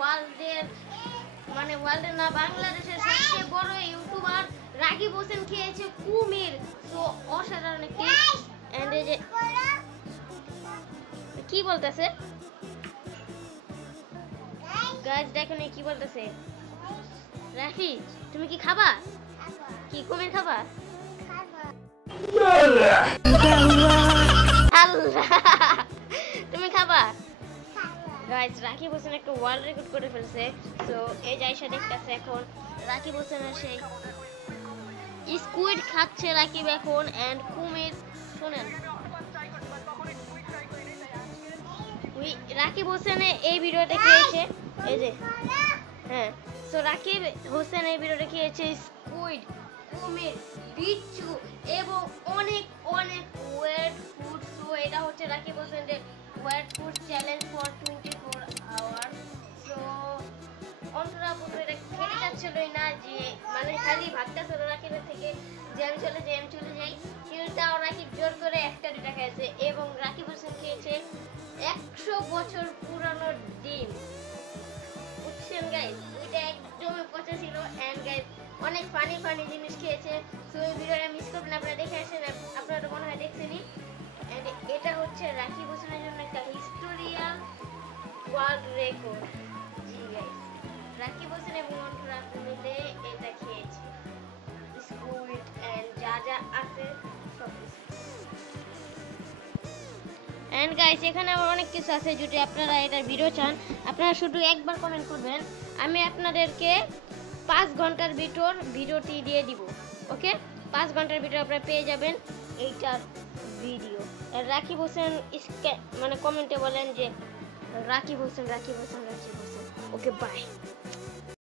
ওয়ার্ল্ডের মানে ওয়ার্ল্ডের না বাংলাদেশের সবচেয়ে বড় ইউটিউবার রাকিব হোসেন খেয়েছে কুমির। তো অসাধারণ একটি এন্ড এই যে কি বলতেছে গাইস দেখুন কি বলতেছে। রাফি তুমি কি খাবা? কি কুমির খাবা? আল্লাহ তুমি খাবা? গাইস রাকিব হোসেন একটা ওয়ার্ল্ড রেকর্ড করে ফেলছে। সো এই যে আয়শা দেখতেছে এখন রাকিব হোসেনের সেই স্কুইড খাচ্ছে রাকিব এখন এন্ড কুমির। শুনেন রাকিব হোসেন এই ভিডিওটা খেয়েছে এই যে হ্যাঁ। সো রাকিব হোসেন এই ভিডিওটা খেয়েছে স্কুইড, কুমির, বিচ্ছু এবং অনেক অনেক ওয়েট ফুড। সো এটা হচ্ছে রাকিব হোসেনের weight food challenge for 24 hour. So Antara পুরো এটা খেতে যাচ্ছিলই না যে মানে খালি ভাগতেছিল রাকিবের থেকে যে আমি চলে যাই কিন্তু রাকিব জোর করে একটা দুটা খেয়েছে এবং রাকিব হোসেন খেয়েছে 100 বছর পুরানো ডিম। বুঝছেন গাইস ওইটা একদমই পচা ছিল এন্ড গাইস অনেক ফানি জিনিস খেয়েছে। সো এই ভিডিওটা মিস করবেন, আপনারা দেখে আসেন, আপনারা মনে হয় দেখছেনই। এন্ড এটা হচ্ছে রাকিব হোসেনের জন্য একটা হিস্টোরিয়াল ওয়ার্ল্ড রেকর্ড। জি গাইস রাকিব হোসেন এবং অন্তরা মিলে এটা খেয়েছে স্কুইড এন্ড যা আছে সব কিছু। এন্ড গাইস এখানে আমার অনেক কিছু আছে, যদি আপনারা এটার ভিডিও চান আপনারা শুধু একবার কমেন্ট করবেন, আমি আপনাদেরকে 5 ঘন্টার ভিডিওটি দিয়ে দিব। ওকে 5 ঘন্টার ভিডিও আপনারা পেয়ে যাবেন এইটার ভিডিও। রাকিব হোসেন মানে কমেন্টে বলেন যে রাকিব হোসেন। Okay bye.